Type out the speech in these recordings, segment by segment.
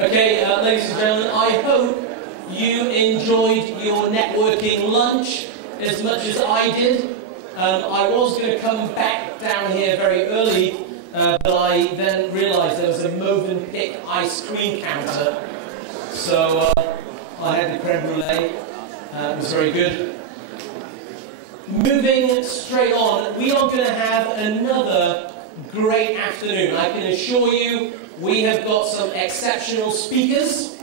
Okay, ladies and gentlemen, I hope you enjoyed your networking lunch as much as I did. I was going to come back down here very early, but I then realised there was a Movenpick ice cream counter. So I had the creme brulee. It was very good. Moving straight on, we are going to have another great afternoon. I can assure you we have got some exceptional speakers,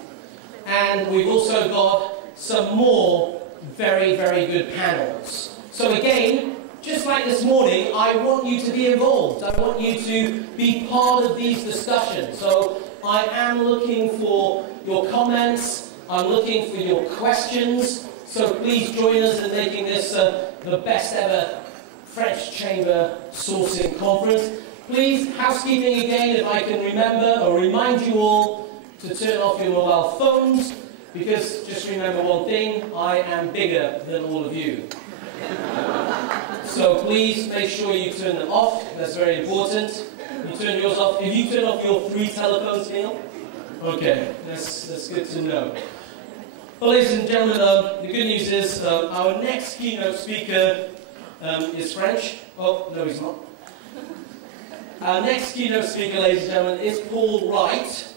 and we've also got some more very, very good panels. So again, just like this morning, I want you to be involved. I want you to be part of these discussions. So I am looking for your comments. I'm looking for your questions. So please join us in making this the best ever French Chamber Sourcing Conference. Please, housekeeping again, if I can remember or remind you all to turn off your mobile phones, because just remember one thing, I am bigger than all of you. So please make sure you turn them off. That's very important. You turn yours off. If you turn off your 3 telephones, Neil? Okay, that's good to know. Well, ladies and gentlemen, the good news is our next keynote speaker is French. Oh, no, he's not. Our next keynote speaker, ladies and gentlemen, is Paul Wright,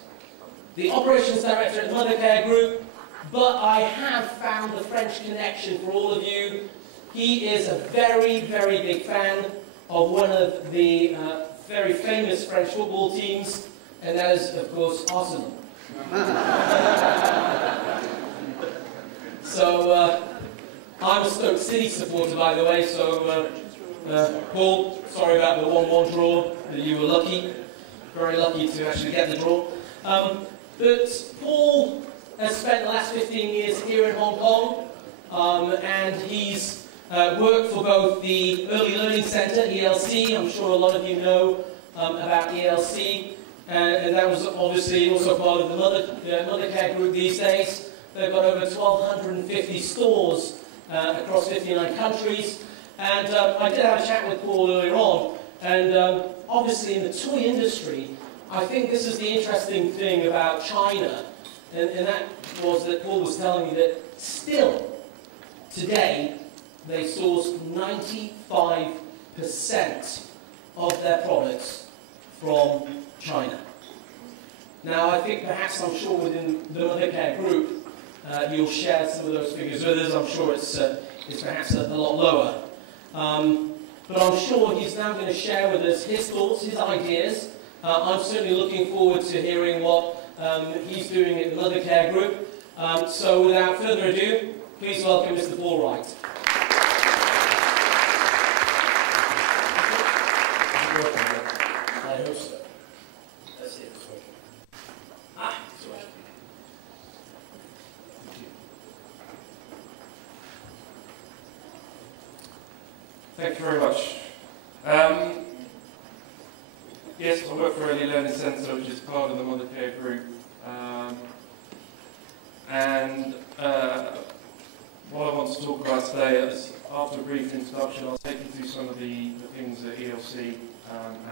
the Operations Director at Mothercare Group, but I have found the French connection for all of you. He is a very, very big fan of one of the very famous French football teams, and that is, of course, Arsenal. So, I'm a Stoke City supporter, by the way, so Paul, sorry about the 1-1 draw, but you were lucky, very lucky to actually get the draw. But Paul has spent the last 15 years here in Hong Kong, and he's worked for both the Early Learning Centre, ELC. I'm sure a lot of you know about ELC, and that was obviously also part of the Mothercare Group these days. They've got over 1,250 stores across 59 countries. And I did have a chat with Paul earlier on, and obviously in the toy industry, I think this is the interesting thing about China, and that was that Paul was telling me that still, today, they source 95% of their products from China. Now, I think perhaps, I'm sure within the Mothercare Group, you'll share some of those figures with us. I'm sure it's perhaps a lot lower. But I'm sure he's now going to share with us his thoughts, his ideas. I'm certainly looking forward to hearing what he's doing at the Mothercare Group. So without further ado, please welcome Mr. Paul Wright. I hope so. Let's see if it's working. It's working. Thank you very much. Yes, I work for Early Learning Centre, which is part of the Mothercare Group. What I want to talk about today is, after a brief introduction, I'll take you through some of the things that ELC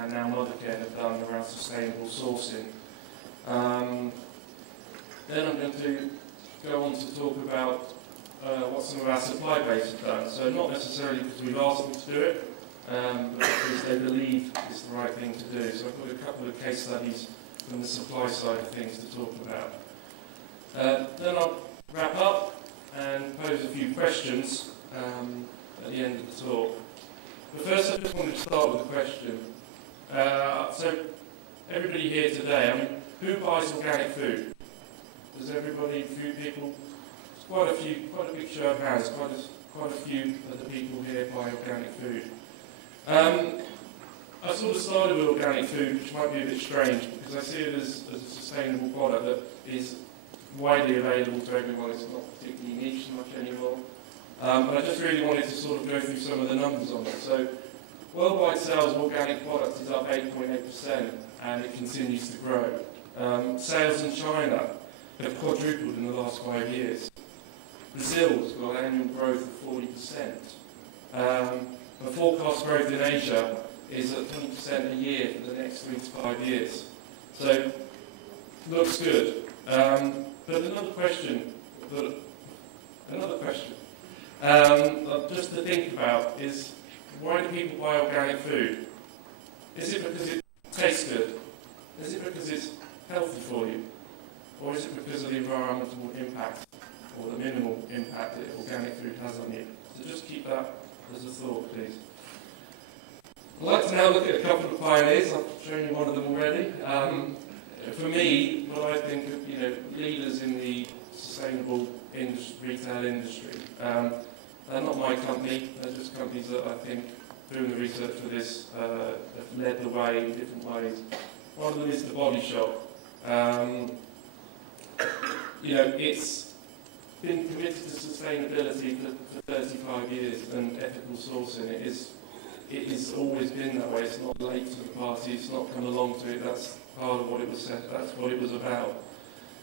and now Mothercare have done around sustainable sourcing. Then I'm going to go on to talk about what some of our supply base have done. So not necessarily because we've asked them to do it, but because they believe it's the right thing to do. So I've got a couple of case studies from the supply side of things to talk about. Then I'll wrap up and pose a few questions at the end of the talk. But first I just wanted to start with a question. So everybody here today, I mean, who buys organic food? Does everybody, food people? Quite a big show of hands, quite a few of the people here buy organic food. I sort of started with organic food, which might be a bit strange, because I see it as a sustainable product that is widely available to everyone. It's not particularly niche much anymore. But I just really wanted to sort of go through some of the numbers on it. So worldwide sales of organic products is up 8.8%, and it continues to grow. Sales in China have quadrupled in the last 5 years. Brazil's got an annual growth of 40%. The forecast growth in Asia is at 20% a year for the next 3 to 5 years. So, looks good. But another question, just to think about is, why do people buy organic food? Is it because it tastes good? Is it because it's healthy for you? Or is it because of the environmental impact, or the minimal impact that organic food has on you? So just keep that as a thought, please. I'd like to now look at a couple of pioneers. I've shown you one of them already. For me, what I think of, leaders in the sustainable retail industry, they're not my company. They're just companies that I think, doing the research for this, have led the way in different ways. One of them is The Body Shop. It's been committed to sustainability for 35 years, and ethical sourcing. It has always been that way. It's not late to the party. It's not come along to it. That's part of what it was said. That's what it was about.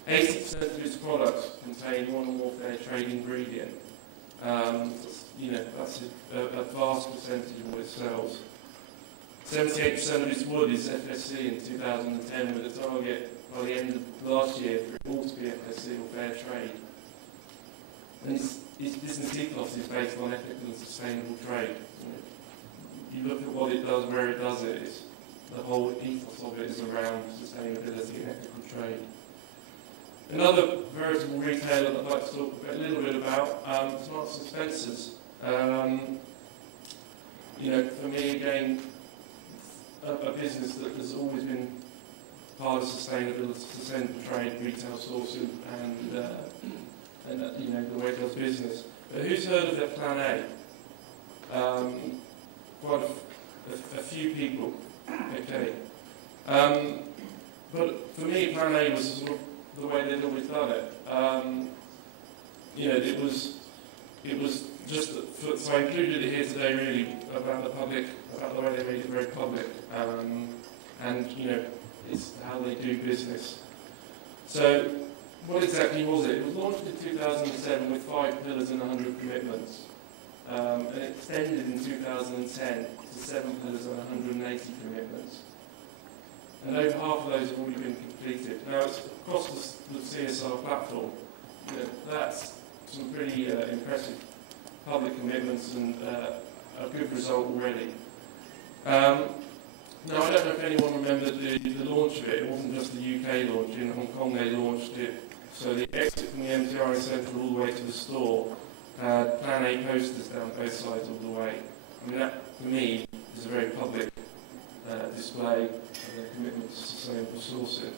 80% of its products contain one or more fair trade ingredient. That's a vast percentage of what it sells. 78% of its wood is FSC in 2010, with a target by the end of last year for it all to be FSC or fair trade. And its business ethos is based on ethical and sustainable trade. You look at what it does, where it does it, the whole ethos of it is around sustainability and ethical trade. Another veritable retailer that I'd like to talk a little bit about is Marks and Spencer's. For me, again, a business that has always been part of sustainability, sustainable trade, retail sourcing, and the way it does business. But who's heard of their Plan A? Quite a few people. Okay. But for me, Plan A was sort of the way they'd always done it. It was just so I included it here today really about the public, about the way they made it very public, and it's how they do business. So what exactly was it? It was launched in 2007 with 5 pillars and 100 commitments, and it extended in 2010 to 7 pillars and 180 commitments. And over half of those have already been completed. Now, it's across the CSR platform. That's some pretty impressive public commitments and a good result already. Now, I don't know if anyone remembered the launch of it. It wasn't just the UK launch. In Hong Kong, they launched it. So the exit from the MTR Central all the way to the store had Plan A posters down both sides all the way. I mean, that, for me, is a very public display of their commitment to sustainable sourcing.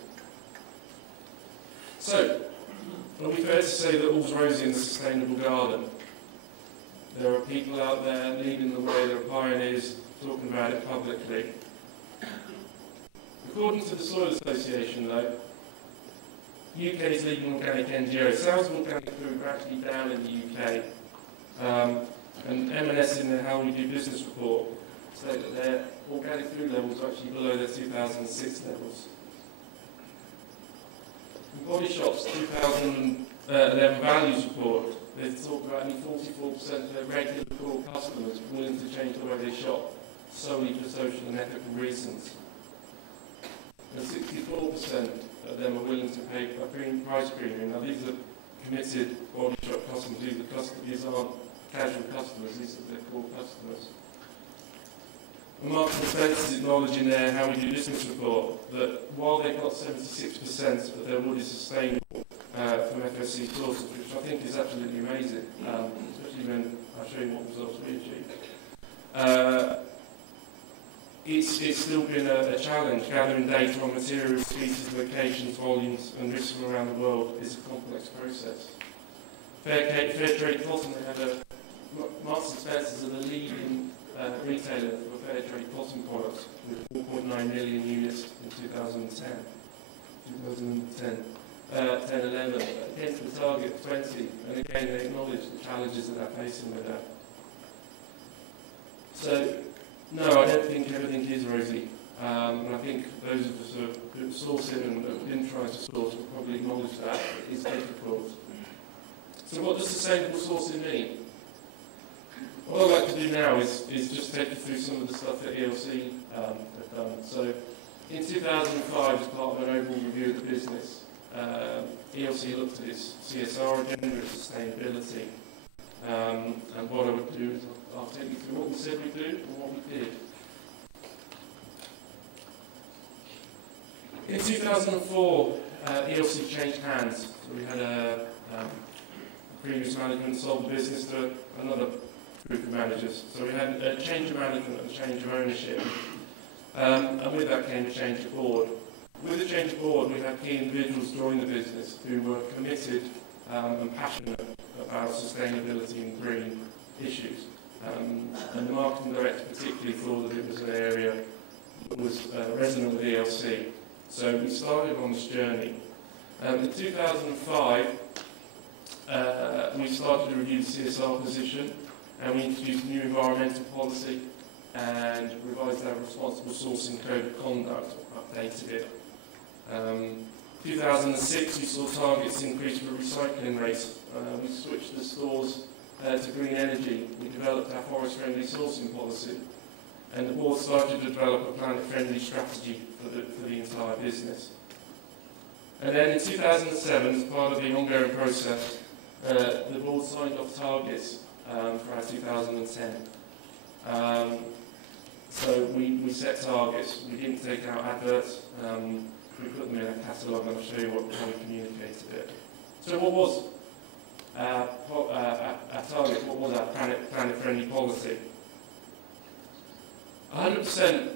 So, are we fair to say that all's rosy in the sustainable garden? There are people out there leading the way, there are pioneers talking about it publicly. According to the Soil Association, though, UK's leading organic NGO, sales of organic food are actually down in the UK. And M&S in their How We Do Business report state that their organic food levels are actually below their 2006 levels. In Body Shop's 2011 values report, they talk about only 44% of their regular core customers willing to change the way they shop solely for social and ethical reasons. And 64% of them are willing to pay a price premium. Now these are committed Body Shop customers. These aren't casual customers, these are their core customers. And Marks and Spencer's acknowledging their How We Do Business report that while they've got 76% of their wood is sustainable from FSC sources, which I think is absolutely amazing, especially when I show you what results we achieved. It's still been a challenge. Gathering data on materials, species, locations, volumes and risks from around the world is a complex process. Fair trade cotton, they have Marks and Spencer's are the leading retailer for fair trade cotton products with 4.9 million units in 2010. 10-11 against the target of 20, and again they acknowledge the challenges that they're facing with that. So, no, I don't think everything is rosy, and I think those of us who have sourced it and have been trying to source will probably acknowledge that it is difficult. So what does sustainable sourcing mean? What I'd like to do now is just take you through some of the stuff that ELC have done. So in 2005, as part of an overall review of the business, ELC looked at its CSR agenda, its sustainability. And what I would do is I'll take you through what we said we'd do and what we did. In 2004, ELC changed hands. So we had a previous management sold the business to another group of managers. So we had a change of management and a change of ownership. And with that came a change of board. With the change of board, we had key individuals join the business who were committed and passionate about sustainability and green issues. And the marketing director particularly thought that it was an area that was resonant with ELC. So we started on this journey. In 2005, we started to review the CSR position, and we introduced a new environmental policy and revised our responsible sourcing code of conduct, updated it. 2006, we saw targets increase for recycling rates. We switched the stores to green energy. We developed our forest-friendly sourcing policy, and the board started to develop a planet-friendly strategy for the entire business. And then in 2007, as part of the ongoing process, the board signed off targets for our 2010. So we set targets. We didn't take out adverts. We put them in a catalogue, and I'll show you how we communicated it. So what was our target? What was our planet-friendly policy? 100%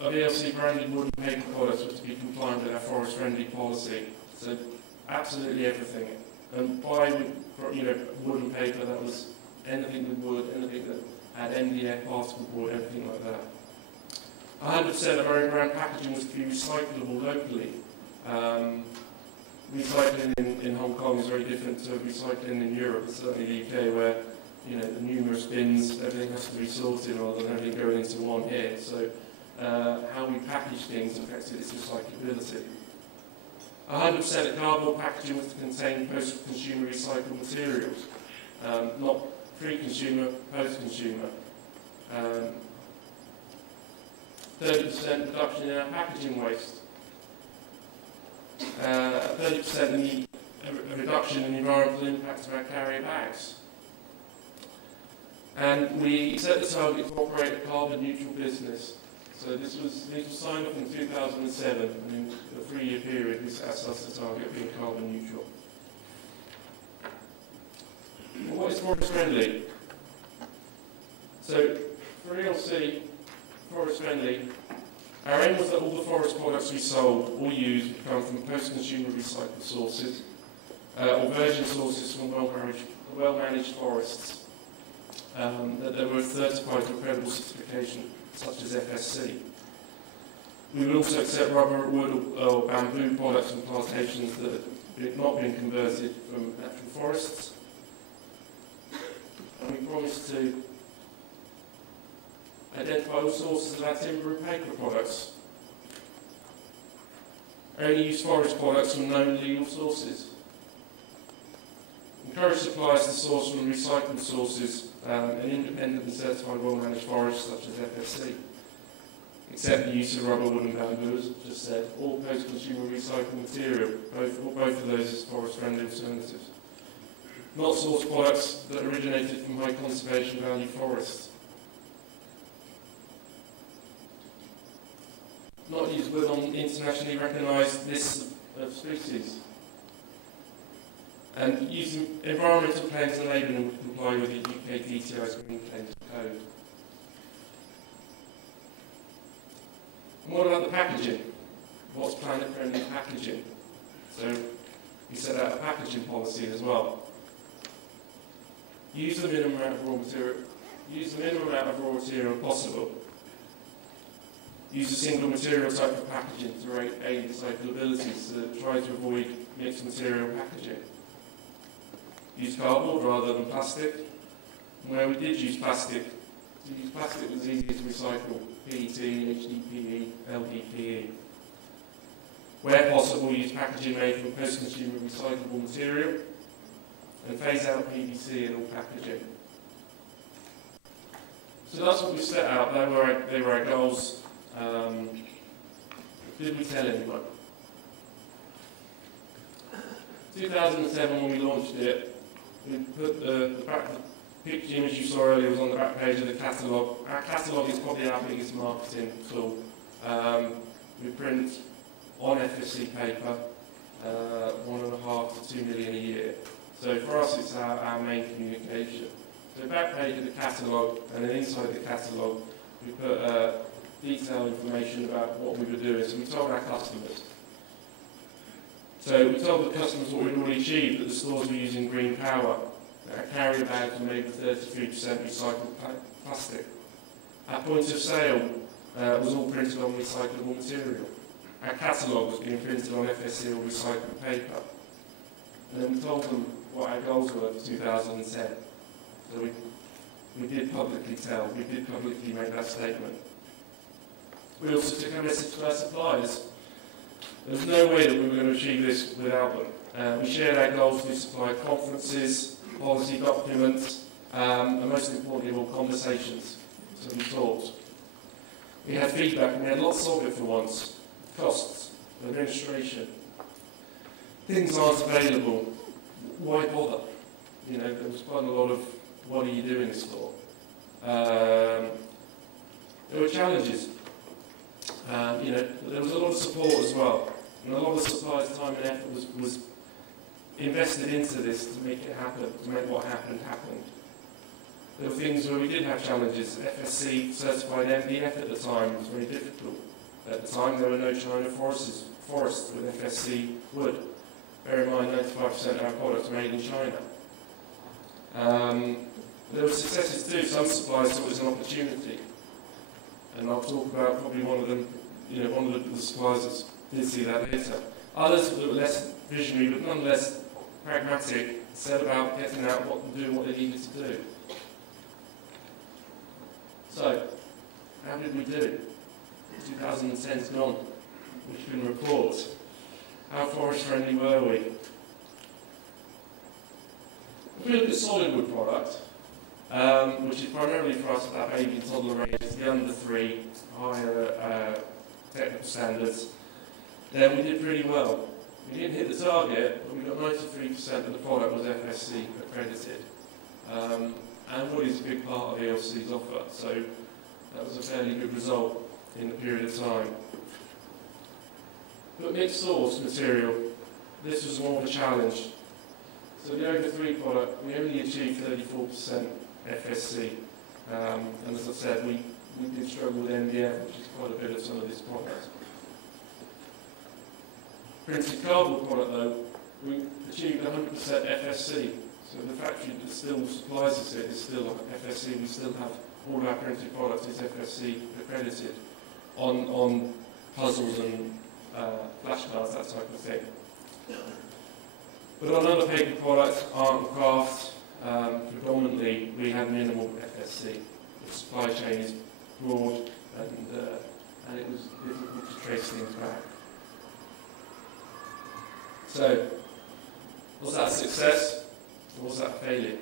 of ELC branded wood and paper products were to be compliant with our forest-friendly policy. So absolutely everything. And by wood and paper, that was anything with wood, anything that had MDF, particle board, everything like that. 100% of our own brand packaging was to be recyclable locally. Recycling in Hong Kong is very different to recycling in Europe, certainly the UK, where the numerous bins, everything has to be sorted rather than everything going into one here. So how we package things affected its recyclability. 100% of cardboard packaging was to contain post-consumer recycled materials, not pre-consumer, post-consumer. 30% reduction in our packaging waste. 30% a reduction in the environmental impact of our carrier bags. And we set the target to operate a carbon neutral business. So these were signed off in 2007, and in a 3-year period we set ourselves the target of being carbon neutral. Well, what is forest friendly? So for ELC, forest friendly, our aim was that all the forest products we sold or used would come from post-consumer recycled sources or virgin sources from well-managed forests that were certified to a credible certification, such as FSC. We would also accept rubber, wood or bamboo products from plantations that had not been converted from natural forests. And we promised to identify all sources of our timber and paper products. Only use forest products from known legal sources. Encourage suppliers to source from recycled sources and independently certified well-managed forests such as FSC. Accept the use of rubber, wood and bamboo, as I just said, all post-consumer recycled material, both of those as forest-friendly alternatives. Not source products that originated from high conservation value forests. Not use wood on internationally recognised lists of species. And using environmental claims and labelling would comply with the UK DTI's Green Claims Code. And what about the packaging? What's planet-friendly packaging? So we set out a packaging policy as well. Use the minimum amount of raw material possible. Use a single material type of packaging to aid recyclability, so try to avoid mixed material packaging. Use cardboard rather than plastic. And where we did use plastic, to use plastic was easy to recycle: PET, HDPE, LDPE. Where possible, use packaging made from post-consumer recyclable material, and phase out PVC in all packaging. So that's what we set out. They were our goals. Did we tell anyone? 2007, when we launched it, we put the picture image you saw earlier was on the back page of the catalogue. Our catalogue is probably our biggest marketing tool. We print on FSC paper 1.5 to 2 million a year. So for us, it's our main communication. So back page of the catalogue, and then inside the catalogue, we put detailed information about what we were doing. So we told our customers. So we told the customers what we'd already achieved, that the stores were using green power. Our carrier bags were made with 33% recycled plastic. Our point of sale was all printed on recyclable material. Our catalogue was being printed on FSC or recycled paper. And then we told them what our goals were for 2010. So we did publicly tell, we did publicly make that statement. We also took a message to our suppliers. There was no way that we were going to achieve this without them. We shared our goals through supplier conferences, policy documents, and most importantly of all, conversations. So we talked. We had feedback, and we had lots of it for once. Costs, administration. Things aren't available. Why bother? You know, there was quite a lot of, what are you doing this for? There were challenges. You know, there was a lot of support as well. And a lot of suppliers' time and effort was invested into this to make it happen, to make what happened happen. There were things where we did have challenges. FSC certified MDF at the time was very difficult. At the time, there were no China forests with FSC wood. Bear in mind, 95% of our products are made in China. There were successes too. Some suppliers thought it was an opportunity. And I'll talk about probably one of them, you know, one of the suppliers that did see that later. Others that were less visionary, but nonetheless pragmatic, set about getting out and doing what they needed to do. So, how did we do? 2010's gone. We can report. How forest friendly were we? If we look at solid wood product, which is primarily for us that baby and toddler range, the under 3 higher technical standards, then we did pretty well. We didn't hit the target, but we got 93% of the product was FSC accredited. And wood is a big part of ELC's offer, so that was a fairly good result in the period of time. But mixed source material, this was more of a challenge. So the over 3 product, we only achieved 34% FSC. And as I said, we did struggle with MDF, which is quite a bit of some of this product. Printed cardboard product though, we achieved 100% FSC. So the factory that still supplies us it is still FSC. We still have all of our printed products is FSC accredited on puzzles and flashcards, that type of thing. But on other paper products, art and craft, predominantly we had minimal FSC. The supply chain is broad and it was difficult to trace things back. So, was that a success or was that a failure?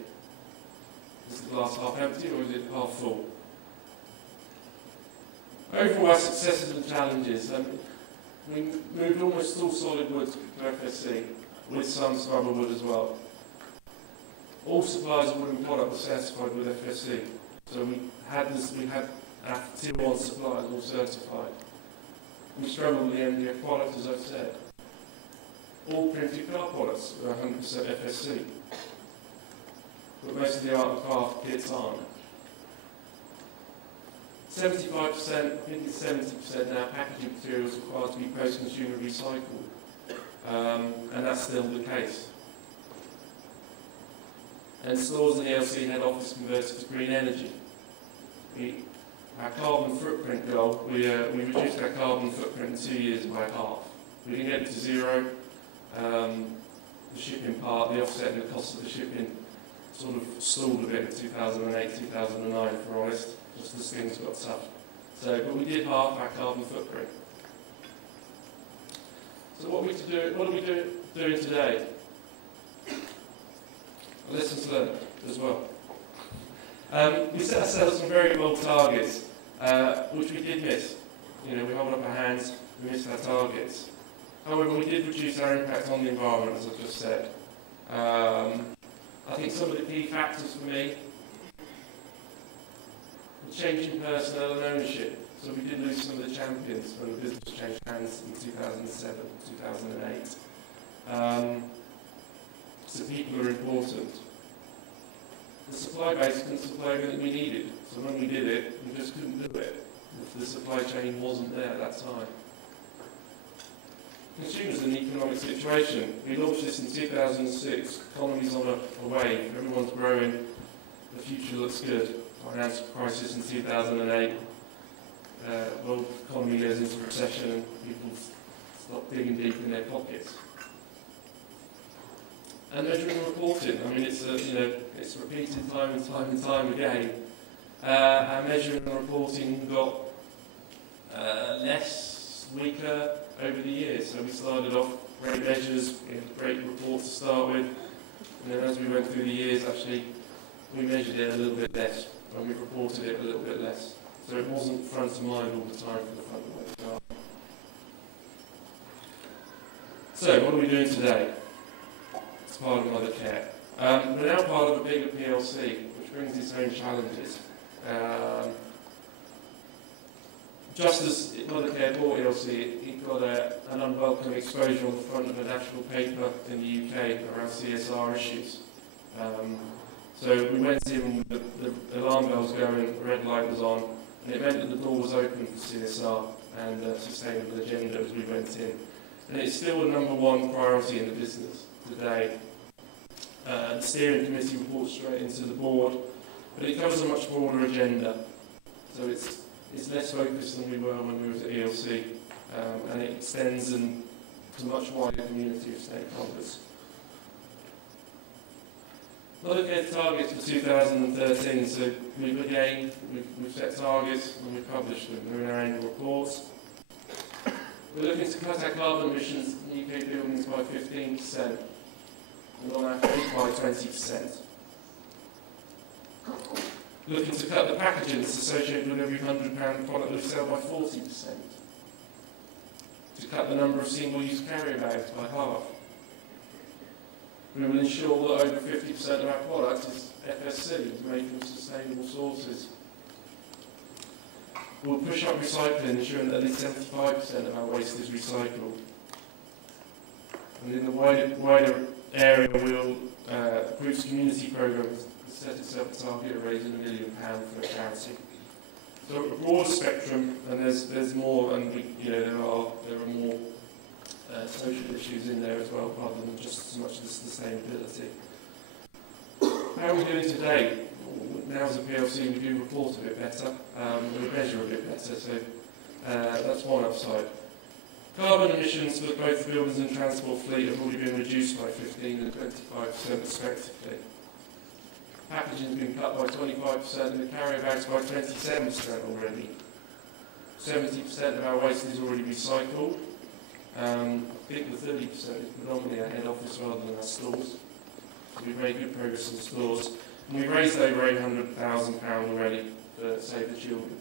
Is the glass half empty or is it half full? Overall, our successes and challenges. We moved almost all solid wood to FSC, with some scrubber wood as well. All suppliers of wooden product were certified with FSC. So we had our tier 1 suppliers all certified. We struggled with the MDF product, as I've said. All printed car products are 100% FSC. But most of the art and craft kits aren't. 75%, I think it's 70% now, packaging materials required to be post-consumer recycled. And that's still the case. And stores in the ELC head office converted to green energy. Our carbon footprint goal, we reduced our carbon footprint in 2 years by half. We didn't get it to 0. The shipping part, the offset and the cost of the shipping sort of stalled a bit in 2008, 2009, if we're honest, just as things got tough. But we did half our carbon footprint. So what are we doing today? Lessons learned as well. We set ourselves some very bold targets, which we did miss. You know, we hold up our hands, we missed our targets. However, we did reduce our impact on the environment, as I've just said. I think some of the key factors for me were changing personnel and ownership. So we did lose some of the champions when the business changed hands in 2007, 2008. So people are important. The supply base couldn't supply everything we needed. So when we did it, we just couldn't do it. The supply chain wasn't there at that time. Consumers in an economic situation. We launched this in 2006. Economy's on a wave. Everyone's growing. The future looks good. Financial crisis in 2008. World economy goes into recession and people stop digging deep in their pockets. And measuring and reporting. I mean, it's repeated time and time again. Our measuring and reporting got less, weaker over the years. So we started off great measures, great reports to start with, and then as we went through the years, actually, we measured it a little bit less, and we reported it a little bit less. So it wasn't front of mind all the time for the front line. So what are we doing today? It's part of Mothercare. We're now part of a bigger PLC, which brings its own challenges. Just as Mothercare bought ELC, it got an unwelcome exposure on the front of a national paper in the UK around CSR issues. So we went in, the alarm bell was going, the red light was on, and it meant that the door was open for CSR and sustainable agenda as we went in. And it's still the #1 priority in the business today. The steering committee reports straight into the board, but it covers a much broader agenda. So it's less focused than we were when we were at ELC, and it extends to a much wider community of stakeholders. Mothercare targets for 2013, so we've set targets and we've published them. They're in our annual reports. We're looking to cut our carbon emissions in UK buildings by 15% and on average by 20%. Looking to cut the packaging that's associated with every £100 product we sell by 40%. To cut the number of single-use carrier bags by half. We will ensure that over 50% of our product is FSC, made from sustainable sources. We'll push up recycling, ensuring that at least 75% of our waste is recycled. And in the wider area, we'll group's community programs set itself a target of raising £1 million for a charity. So a broad spectrum, and there's more, and there are more social issues in there as well, rather than just as much as sustainability. How are we doing today? Now as a PLC, we do report a bit better, we measure a bit better, so that's one upside. Carbon emissions for both the buildings and transport fleet have already been reduced by 15 and 25% respectively. Packaging has been cut by 25% and the carrier bags by 27% already. 70% of our waste is already recycled. I think the 30% is predominantly our head office rather than our stores. So we've made good progress in stores. And we've raised over £800,000 already for Save the Children.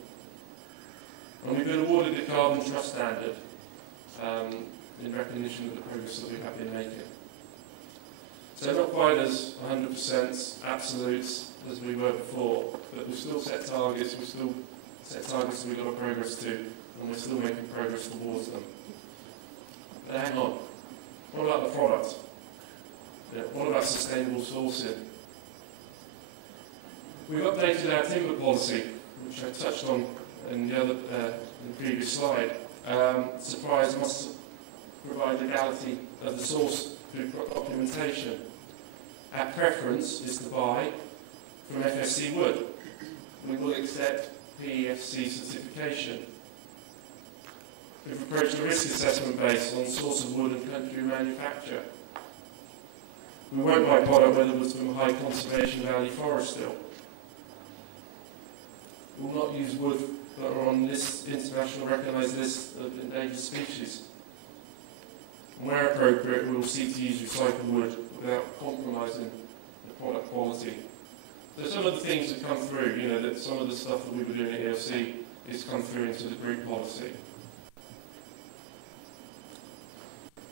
And we've been awarded the Carbon Trust Standard in recognition of the progress that we have been making. So not quite as 100% absolutes as we were before, but we've still set targets, we've still set targets that we've got to progress to, and we're still making progress towards them. But hang on, what about the product? What about sustainable sourcing? We've updated our timber policy, which I touched on in the previous slide. Suppliers must provide legality of the source through documentation. Our preference is to buy from FSC wood. We will accept PEFC certification. We've approached a risk assessment based on source of wood and country of manufacture. We won't buy product whether it was from a high conservation value forest still. We will not use wood that are on this international recognised list of endangered species. And where appropriate, we will seek to use recycled wood without compromising the product quality. So some of the things that come through, that some of the stuff that we were doing at ELC is come through into the group policy.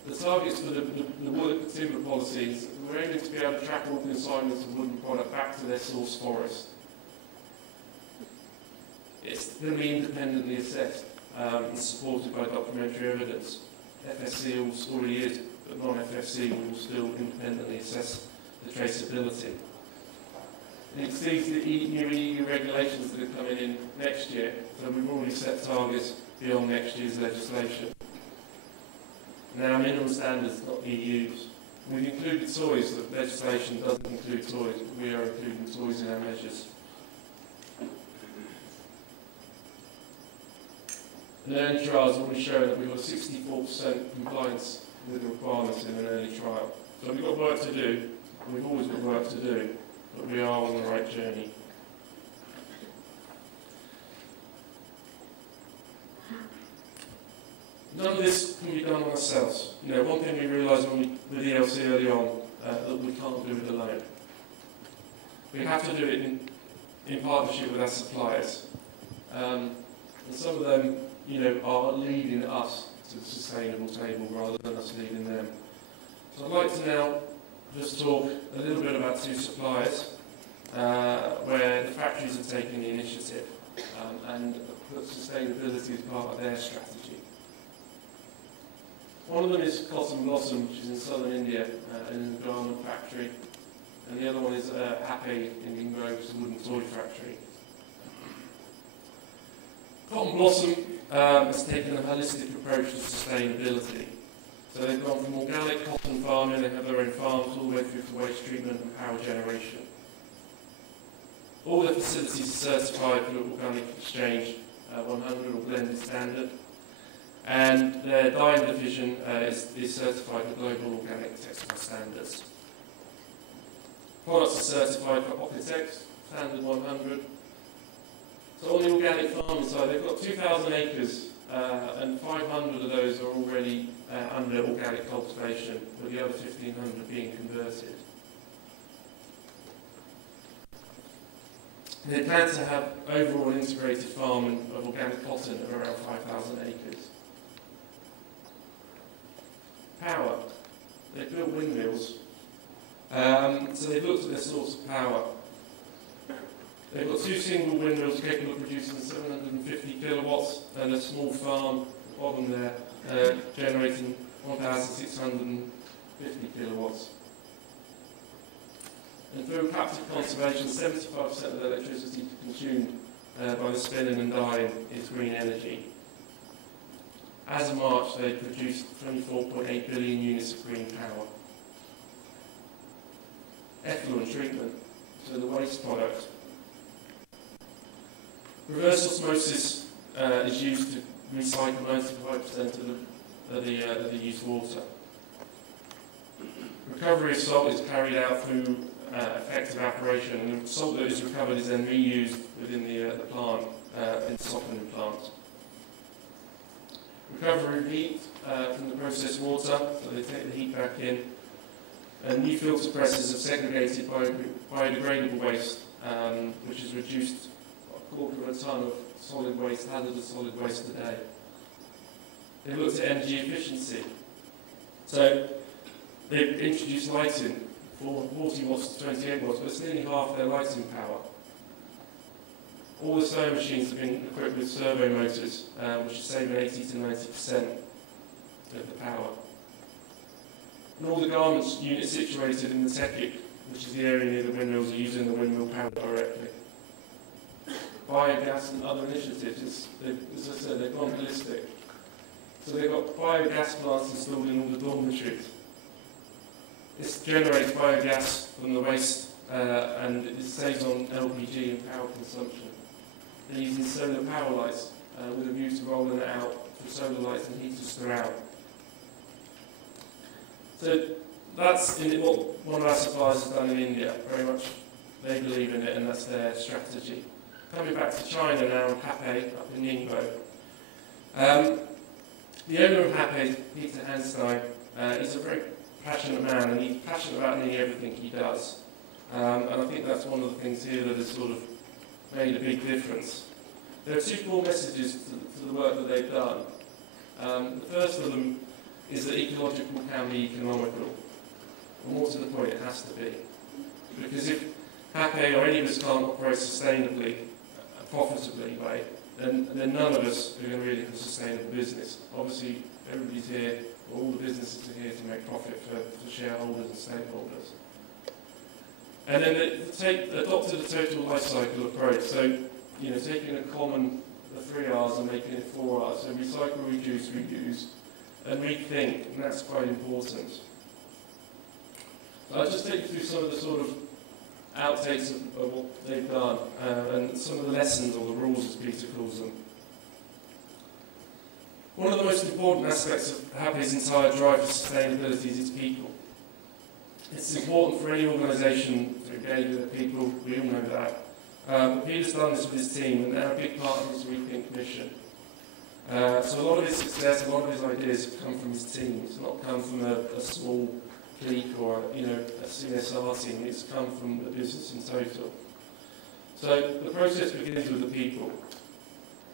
the targets for the wood timber policies, we're aiming to be able to track all consignments of wooden product back to their source forest. It's going to be independently assessed and supported by documentary evidence. FSC already is, but non-FSC will still independently assess the traceability. It exceeds the new EU regulations that are coming in next year, so we've already set targets beyond next year's legislation. Now, minimum standards, not EU's. We've included toys, but legislation doesn't include toys, but we are including toys in our measures. An early trial has already shown that we've got 64% compliance with the requirements in an early trial. So we've got work to do, and we've always got work to do, but we are on the right journey. None of this can be done on ourselves. You know, one thing we realised with ELC early on, that we can't do it alone. We have to do it in partnership with our suppliers. And some of them, you know, are leading us to the sustainable table rather than us leading them. So I'd like to now just talk a little bit about two suppliers where the factories have taken the initiative and put sustainability as part of their strategy. One of them is Cotton Blossom, which is in southern India, in the garment factory, and the other one is Happy in Ingro, which is a wooden toy factory. Cotton Blossom has taken a holistic approach to sustainability. So they've gone from organic cotton farming, they have their own farms, all the way through to waste treatment and power generation. All their facilities are certified for Organic Exchange 100 or blended standard. And their dyeing division is certified for global organic textile standards. Products are certified for Ocotex, standard 100. So on the organic farming side, they've got 2,000 acres and 500 of those are already under organic cultivation, with the other 1,500 being converted. They plan to have overall integrated farming of organic cotton of around 5,000 acres. Power. They've built windmills, so they've looked at their source of power. They've got two single windmills capable of producing 750 kilowatts and a small farm at the bottom there generating 1,650 kilowatts. And through captive conservation, 75% of the electricity consumed by the spinning and dyeing is green energy. As of March, they produced 24.8 billion units of green power. Effluent treatment, so the waste product. Reverse osmosis is used to recycle 95% of the used water. Recovery of salt is carried out through effective evaporation, and the salt that is recovered is then reused within the plant, in the softening plant. Recovery of heat from the processed water, so they take the heat back in. And new filter presses have segregated biodegradable waste, which is reduced a quarter of a tonne of solid waste, hazardous solid waste a day. They looked at energy efficiency. So they've introduced lighting for 40 watts to 28 watts, but it's nearly half their lighting power. All the sewing machines have been equipped with servo motors, which is saving 80 to 90% of the power. And all the garments units situated in the Tepic, which is the area near the windmills, are using the windmill power directly. Biogas and other initiatives, as I said, they've gone holistic. So they've got biogas plants installed in all the dormitories. This generates biogas from the waste and it saves on LPG and power consumption. They're using solar power lights with a view to rolling it out for solar lights and heaters throughout. So that's what one of our suppliers has done in India. Very much they believe in it and that's their strategy. Coming back to China now, Happy up in Ningbo. The owner of Happy, Peter Hanstein, he's a very passionate man and he's passionate about nearly everything he does. And I think that's one of the things here that has sort of made a big difference. There are two core messages to the work that they've done. The first of them is that ecological can be economical. And more to the point, it has to be. Because if Happy or any of us can't operate sustainably, profitably, right, then none of us are going to really have a sustainable business. Obviously, everybody's here, all the businesses are here to make profit for shareholders and stakeholders. And then adopted a total life cycle approach. So, taking a common, the 3 R's and making it 4 R's. So recycle, reduce, reuse, and rethink, and that's quite important. So I'll just take you through some of the sort of outtakes of what they've done, and some of the lessons or the rules, as Peter calls them. One of the most important aspects of Happy's entire drive for sustainability is its people. It's important for any organisation to engage with their people, we all know that. But Peter's done this with his team, and they're a big part of his Rethink mission. So a lot of his success, a lot of his ideas have come from his team. It's not come from a small clique or a CSR team, it's come from the business in total. So the process begins with the people.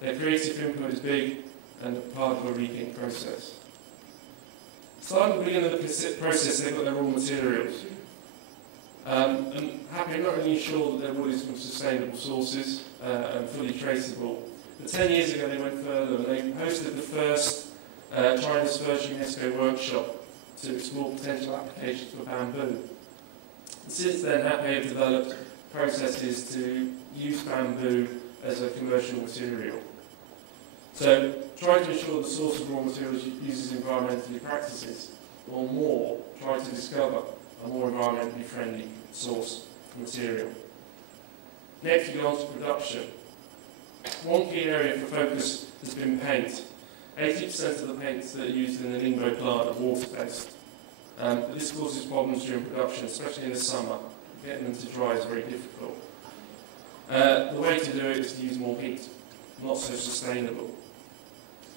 Their creative input is big and part of a Rethink process. Starting at the beginning of the process, they've got their raw materials. And Happy not only ensure that their wood is from sustainable sources and fully traceable, but 10 years ago they went further and they hosted the first China's first UNESCO workshop to explore potential applications for bamboo. And since then, Happy have developed processes to use bamboo as a commercial material. So, try to ensure the source of raw materials uses environmentally practices, or more, try to discover a more environmentally friendly source of material. Next, we go on to production. One key area for focus has been paint. 80% of the paints that are used in the Ningbo plant are water-based. But this causes problems during production, especially in the summer. Getting them to dry is very difficult. The way to do it is to use more heat, not so sustainable.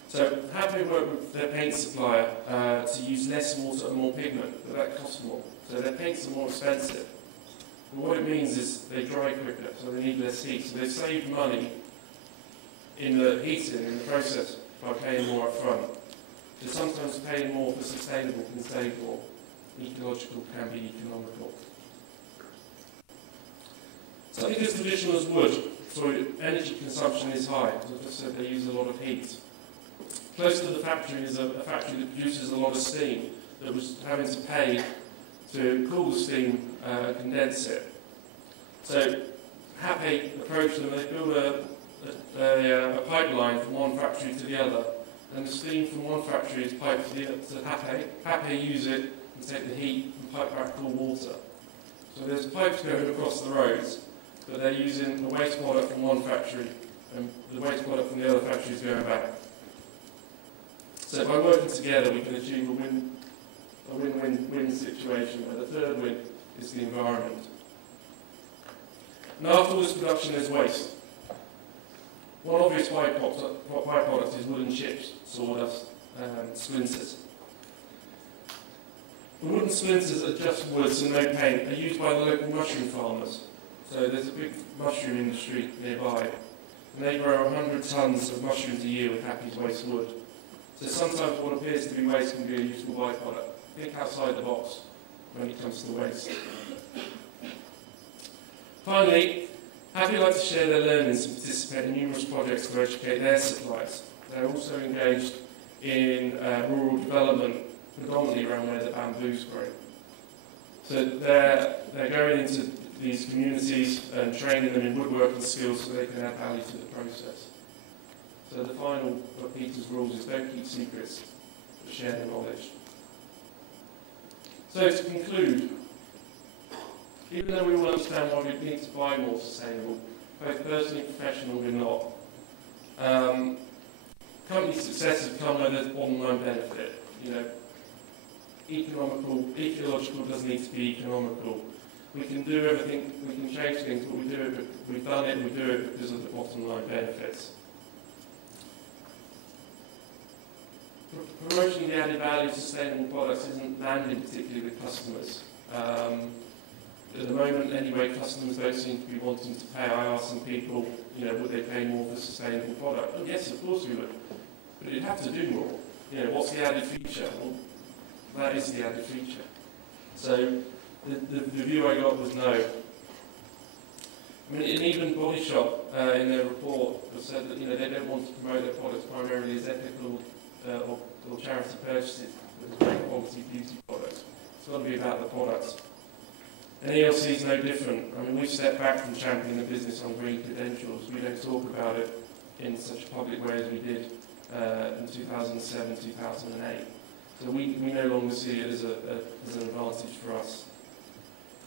So Happy work with their paint supplier to use less water and more pigment, but that costs more. So their paints are more expensive. But what it means is they dry quicker, so they need less heat. So they save money in the heating, in the process, by paying more up front. So sometimes paying more for sustainable can save more. Ecological can be economical. Something as traditional as wood, so energy consumption is high. As I just said, they use a lot of heat. Close to the factory is a factory that produces a lot of steam that was having to pay to cool the steam and condense it. So Happy approached them, they built a pipeline from one factory to the other, and the steam from one factory is piped to Happy. Happy use it and take the heat and pipe back cool water. So there's pipes going across the roads, but they're using the waste product from one factory and the waste product from the other factory is going back. So by working together we can achieve a win-win-win situation, where the third win is the environment. Now after all this production there's waste. One obvious byproduct is wooden chips, sawdust, splinters. The wooden splinters are just woods and no paint, are used by the local mushroom farmers. So there's a big mushroom industry nearby, and they grow 100 tonnes of mushrooms a year with Happy's waste wood. So sometimes what appears to be waste can be a useful byproduct. Think outside the box when it comes to waste. Finally, Happy like to share their learnings and participate in numerous projects to educate their suppliers. They're also engaged in rural development, predominantly around where the bamboos grow. So they're going into these communities and training them in woodworking skills so they can add value to the process. So the final of Peter's rules is don't keep secrets, but share the knowledge. So to conclude, even though we all understand why we need to buy more sustainable, both personally and professionally we're not. Company success has come with a bottom line benefit. Ecological doesn't need to be economical. We can do everything, we can change things, but we've done it and we do it because of the bottom line benefits. Promoting the added value of sustainable products isn't landing particularly with customers. At the moment, anyway, customers don't seem to be wanting to pay. I asked some people, would they pay more for a sustainable product? Oh, yes, of course we would. But you'd have to do more. What's the added feature? Well, That is the added feature. So the view I got was no. I mean, and even Body Shop in their report have said that they don't want to promote their products primarily as ethical or charity purchases, but as great quality beauty products. It's got to be about the products. And ELC is no different. I mean, we've stepped back from championing the business on green credentials. We don't talk about it in such a public way as we did in 2007, 2008. So we no longer see it as an advantage for us.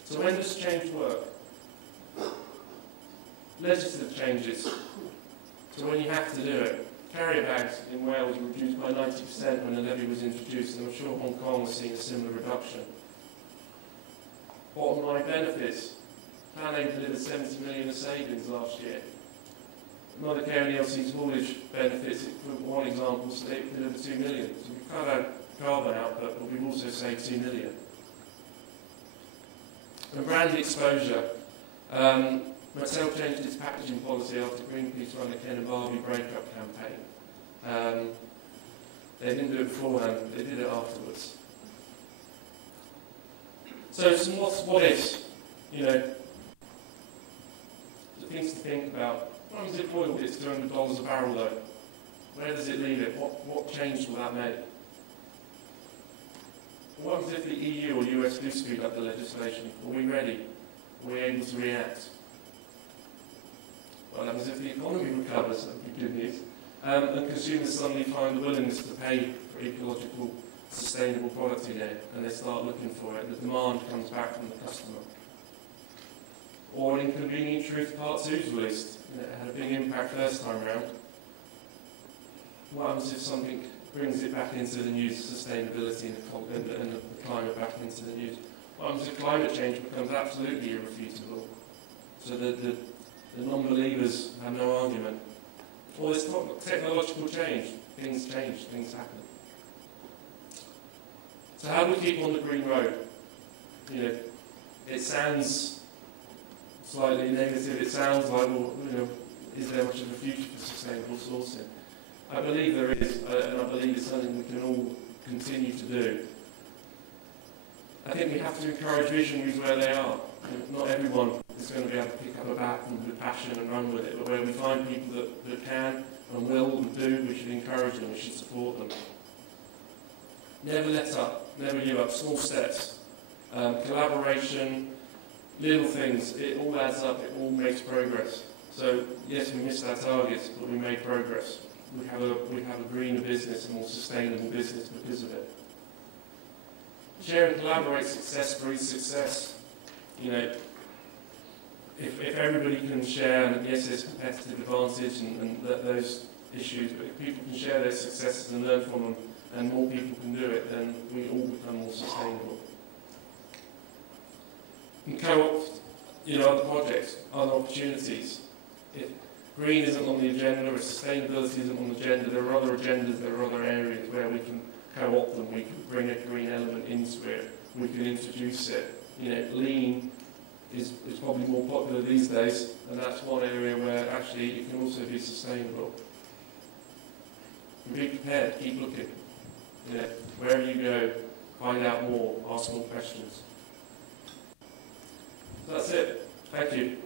So when does change work? Legislative changes. So when you have to do it. Carrier bags in Wales were reduced by 90% when the levy was introduced, and I'm sure Hong Kong was seeing a similar reduction. Bottom line benefits. Plan A delivered 70 million of savings last year. Mothercare and ELC's haulage benefits, for one example, so they delivered 2 million. So we've cut out carbon output, but we've also saved 2 million. And brand exposure. Mattel changed its packaging policy after Greenpeace ran the Ken and Barbie breakup campaign. They didn't do it beforehand, they did it afterwards. So some what ifs, the things to think about. What happens if oil hits $200 a barrel though? Where does it leave it? What change will that make? What happens if the EU or US do speed up the legislation? Are we ready? Are we able to react? What happens if the economy recovers? That would be good news. And consumers suddenly find the willingness to pay for ecological, sustainable products again, and they start looking for it. The demand comes back from the customer. Or an inconvenient truth part 2 is released. It had a big impact first time around. What happens if something brings it back into the news, sustainability and the climate back into the news? What happens if climate change becomes absolutely irrefutable? So the non-believers have no argument. Or there's technological change. Things change, things happen. So how do we keep on the green road? It sounds slightly negative. It sounds like, well, is there much of a future for sustainable sourcing? I believe there is, and I believe it's something we can all continue to do. I think we have to encourage visionaries where they are. Not everyone is going to be able to pick up a baton with passion and run with it, but where we find people that can and will and do, we should encourage them, we should support them. Never let up, never give up, small steps. Collaboration, little things, it all adds up, it all makes progress. So yes, we missed our targets, but we made progress. We have a greener business, a more sustainable business because of it. Share and collaborate, success breeds success. If everybody can share, and yes, there's competitive advantage and those issues, but if people can share their successes and learn from them, and more people can do it, then we all become more sustainable. And co-opt, other projects, other opportunities. If green isn't on the agenda, if sustainability isn't on the agenda, there are other agendas, there are other areas where we can co-opt them, we can bring a green element into it, we can introduce it. Lean is probably more popular these days, and that's one area where actually it can also be sustainable. And be prepared, keep looking. Wherever you go, find out more, ask more questions. So that's it. Thank you.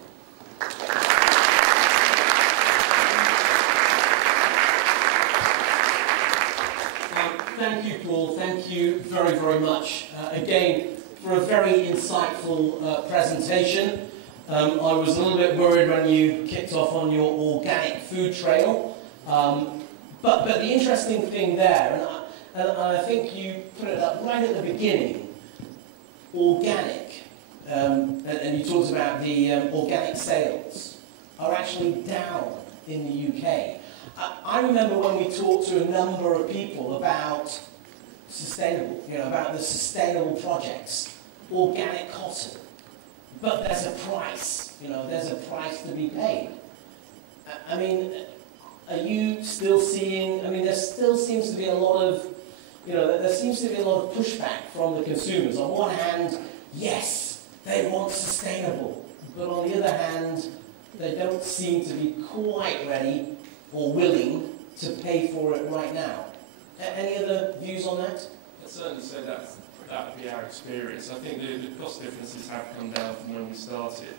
Thank you, Paul. Thank you very, very much. Again, for a very insightful presentation. I was a little bit worried when you kicked off on your organic food trail. But the interesting thing there, and I think you put it up right at the beginning, organic, and you talked about the organic sales, are actually down in the UK. I remember when we talked to a number of people about sustainable, about the sustainable projects, organic cotton, but there's a price, there's a price to be paid. I mean, are you still seeing, there still seems to be a lot of, there seems to be a lot of pushback from the consumers. On one hand, yes, they want sustainable, but on the other hand, they don't seem to be quite ready or willing to pay for it right now. Any other views on that? I'd certainly say that would be our experience. I think the cost differences have come down from when we started.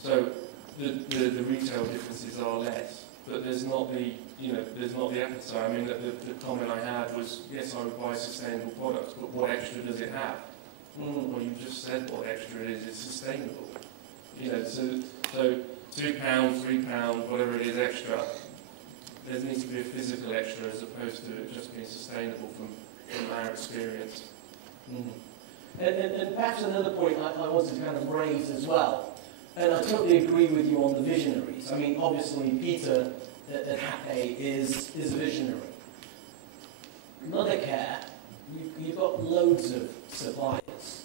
So the retail differences are less, but there's not the appetite. I mean, the comment I had was, yes, I would buy sustainable products, but what extra does it have? Well, you just said what extra it is. It's sustainable. So £2, £3, whatever it is extra. There needs to be a physical extra as opposed to it just being sustainable from our experience. And perhaps another point I wanted to kind of raise as well, and I totally agree with you on the visionaries. I mean, obviously Peter at Happy is a visionary. Mothercare, you've got loads of suppliers.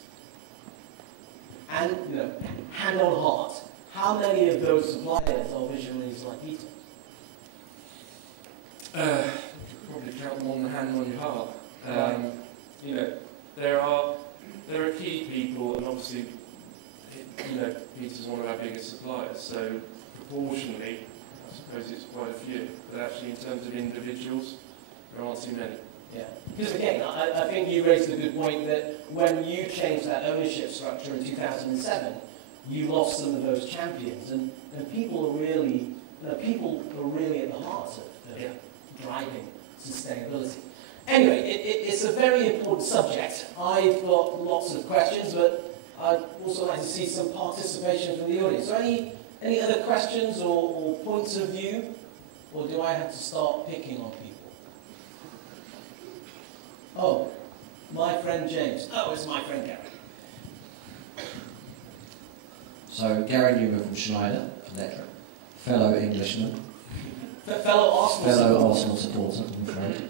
And, hand on heart, how many of those suppliers are visionaries like Peter? Probably count them on the hand on your heart. There are key people, and obviously, Peter's one of our biggest suppliers, so proportionally, I suppose it's quite a few. But actually, in terms of individuals, there aren't too many. Yeah, because again, I think you raised a good point that when you changed that ownership structure in 2007, you lost some of those champions, and people are really at the heart of driving sustainability. Anyway, it's a very important subject. I've got lots of questions, but I'd also like to see some participation from the audience. So any other questions or points of view, or do I have to start picking on people? Oh, my friend James. Oh, it's my friend Gary. So, Gary Newman from Schneider, Electric, fellow Englishman. Fellow Arsenal supporter, I'm afraid.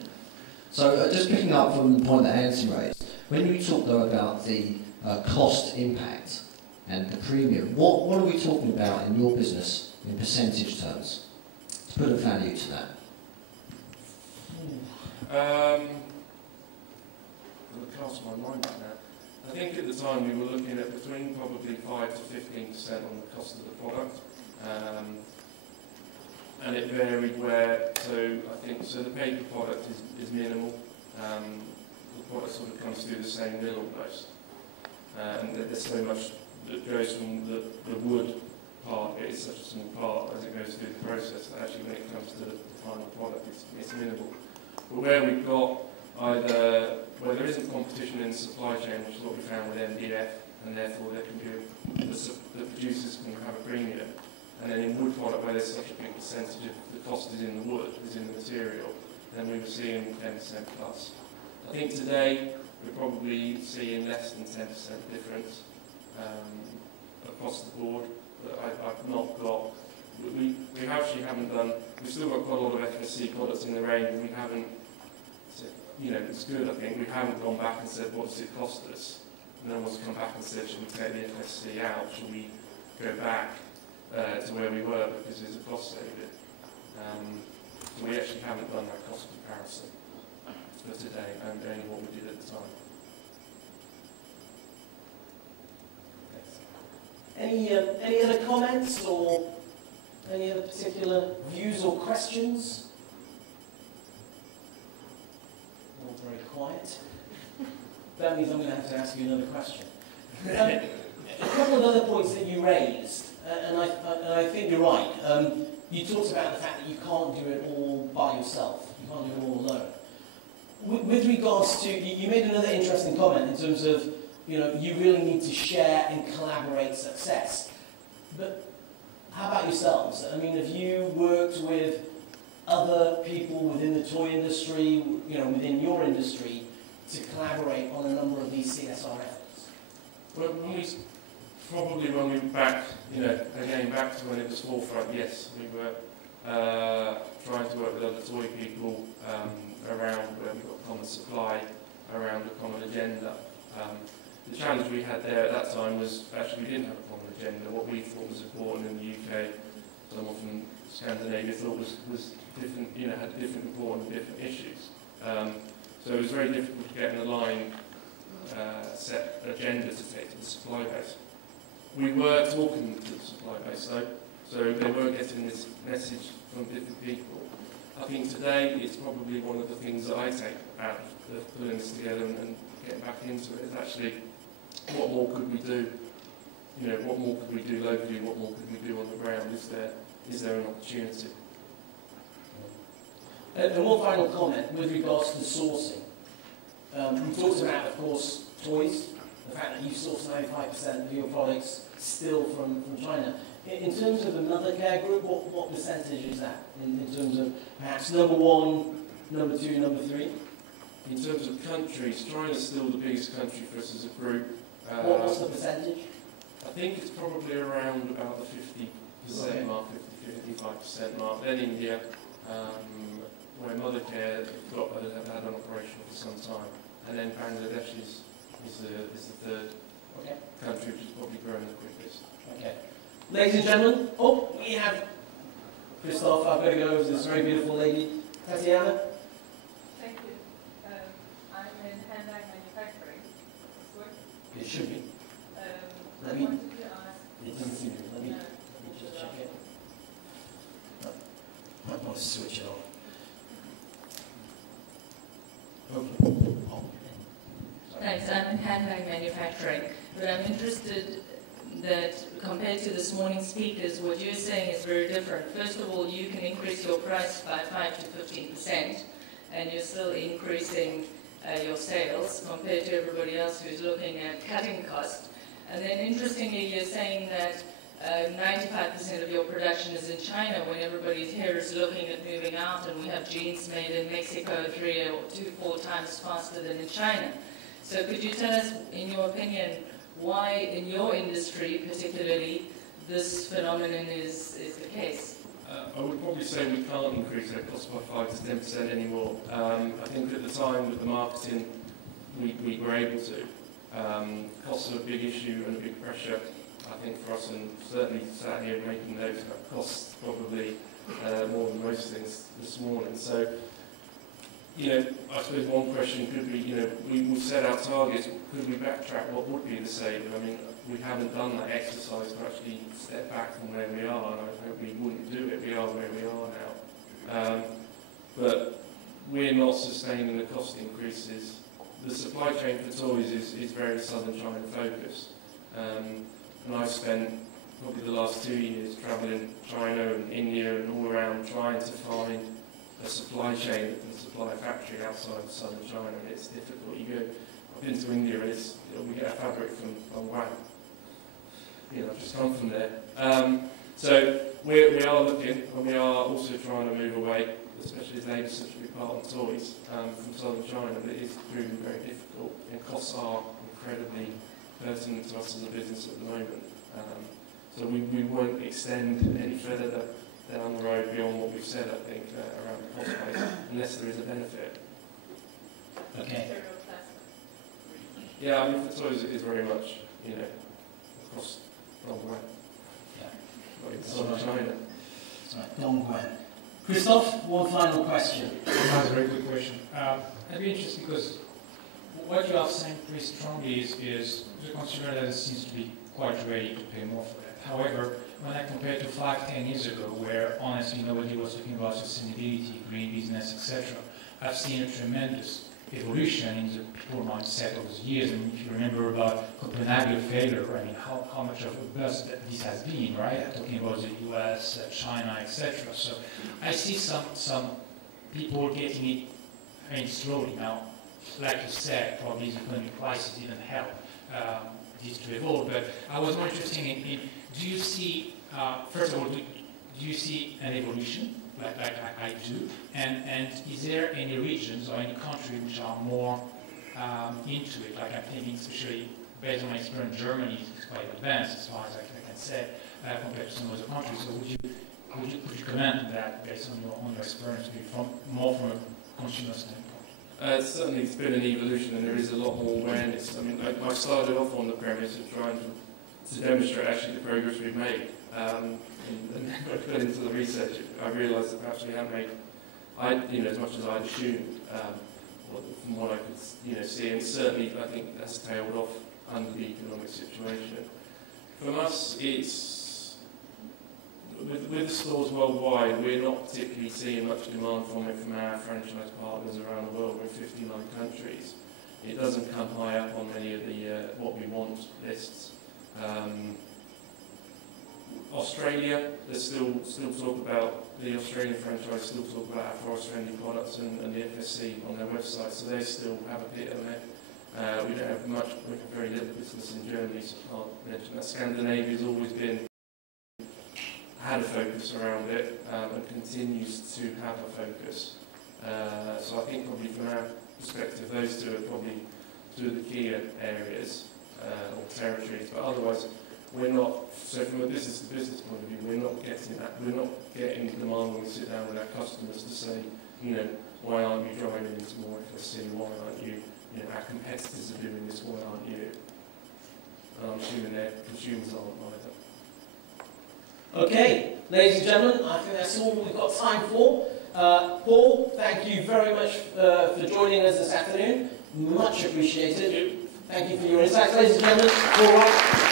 So, just picking up from the point that Anthony raised, when you talk though about the cost impact and the premium, what are we talking about in your business in percentage terms? To put a value to that. I'll cast my mind back now. I think at the time we were looking at between probably 5 to 15% on the cost of the product. And it varied where, so the paper product is minimal. The product sort of comes through the same mill almost. And there's so much that goes from the wood part, it's such a small part as it goes through the process that actually when it comes to the final product it's minimal. But where we've got where there isn't competition in the supply chain, which is what we found with MDF, and therefore there can be the producers can have a premium. And then in wood product, where there's such a big percentage of the cost is in the wood, is in the material, then we were seeing 10% plus. I think today we're probably seeing less than 10% difference across the board. But I've not got. We actually haven't done. We've still got quite a lot of FSC products in the range, and we haven't. It's good. I think we haven't gone back and said, what does it cost us? No one's come back and said, should we take the FSC out? Should we go back to where we were because there's a cost saving? So we actually haven't done that cost comparison for today and only what we did at the time. Any other comments or any other particular views or questions? All very quiet. That means I'm going to have to ask you another question. A couple of other points that you raised, and I think you're right. You talked about the fact that you can't do it all by yourself. You can't do it all alone. With regards to, you made another interesting comment in terms of, you really need to share and collaborate success. But how about yourselves? I mean, have you worked with other people within the toy industry, within your industry, to collaborate on a number of these CSR efforts? Well, when we were back, again back to when it was forefront, yes, we were trying to work with other toy people around where we've got common supply, around a common agenda. The challenge we had there at that time was actually we didn't have a common agenda. What we thought was important in the UK, someone from Scandinavia thought was different, had different important different issues. So it was very difficult to get an aligned set agenda to take to the supply base. We were talking to the supply base though, so they were getting this message from different people. I think today it's probably one of the things that I take out of putting this together and getting back into it is actually what more could we do? You know, what more could we do locally? What more could we do on the ground? Is there an opportunity? And one final comment with regards to sourcing. We talked about, of course, toys, the fact that you source 95% of your products still from China. In terms of the Mothercare group, what percentage is that in terms of perhaps number 1, number 2, number 3? In terms of countries, China's still the biggest country for us as a group. What's the percentage? I think it's probably around about the 50% mark, 55% mark. Then India, where Mothercare have had an operation for some time. And then Bangladesh is the third country which is probably growing the quickest. Okay. Ladies and gentlemen, we have Christoph, I've got to go over to this very beautiful lady, Tatiana. Thank you. I'm in handbag manufacturing. It should be. I wanted to ask. It doesn't seem to be. Let me just check it. I might want to switch it on. Thanks. I'm in handbag manufacturing, but I'm interested that compared to this morning's speakers, what you're saying is very different. First of all, you can increase your price by 5 to 15%, and you're still increasing your sales compared to everybody else who's looking at cutting costs. And then interestingly, you're saying that 95% of your production is in China when everybody here is looking at moving out, and we have jeans made in Mexico 3 or 4 times faster than in China. So could you tell us, in your opinion, why in your industry particularly this phenomenon is the case? I would probably say we can't increase our cost by 5 to 10% anymore. I think at the time with the marketing we were able to. Costs are a big issue and a big pressure, I think, for us, and certainly sat here making notes about costs probably more than most things this morning. So, you know, I suppose one question could be, you know, we set our targets, could we backtrack what would be the saving? I mean, we haven't done that exercise to actually step back from where we are, and I hope we wouldn't do it. We are where we are now. But we're not sustaining the cost increases. The supply chain for toys is very southern China focused. And I've spent probably the last 2 years travelling China and India and all around trying to find a supply chain that can supply a factory outside of southern China, and it's difficult. I've been to India, we get a fabric from Wright. You know, I've just come from there. So we are looking, and we are also trying to move away, especially as labour such a big part on toys, from southern China, but it is proving very difficult, and costs are incredibly pertinent to us as a business at the moment. So we won't extend any further down the road beyond what we've said, I think, around the cost base, unless there is a benefit. Okay. Yeah, I mean, for toys it is very much, you know, across Dongguan. Yeah. Like in southern China. Sorry, Dongguan. Christoph, one final question. That's a very good question. I'd be interested because what you are saying pretty strongly is the consumer that seems to be quite ready to pay more for that. However, when I compare to 5-10 years ago, where honestly nobody was talking about sustainability, green business, etc., I've seen a tremendous evolution in the people mindset over the years. And if you remember about Copenhagen failure, I mean, how much of a buzz that this has been, right? I'm talking about the US, China, etc. So I see some people getting it, I mean, slowly now. Like you said, probably the economic crisis didn't help this to evolve. But I was more interested in do you see, first of all, do you see an evolution? Like I do, and is there any regions or any country which are more into it? Like I'm thinking, especially based on my experience, Germany is quite advanced as far as I can say compared to some other countries. So could you comment on that based on your own experience, more from a consumer standpoint? Certainly, it's been an evolution, and there is a lot more awareness. I mean, I started off on the premise of trying to demonstrate actually the progress we've made. And when I got into the research, I realised that perhaps we haven't made, as much as I'd assumed, from what I could, see. And certainly, I think that's tailed off under the economic situation. From us, it's with the stores worldwide, we're not particularly seeing much demand from it from our franchise partners around the world. We're in 59 countries. It doesn't come high up on many of the what we want lists. Australia, there's still talk about the Australian franchise, still talk about our forest-friendly products and the FSC on their website, so they still have a bit of it. We don't have much, we have very little business in Germany, so I can't mention that. Scandinavia's always had a focus around it and continues to have a focus. So I think probably from our perspective, those two are probably two of the key areas or territories, but otherwise we're not, so from a business-to-business point of view, we're not getting demand when we sit down with our customers to say, you know, why aren't you driving into more FSC, why aren't you, our competitors are doing this, why aren't you? And I'm assuming their consumers aren't either. Okay, ladies and gentlemen, I think that's all we've got time for. Paul, thank you very much for joining us this afternoon. Much appreciated. Thank you for your insights, ladies and gentlemen. All right.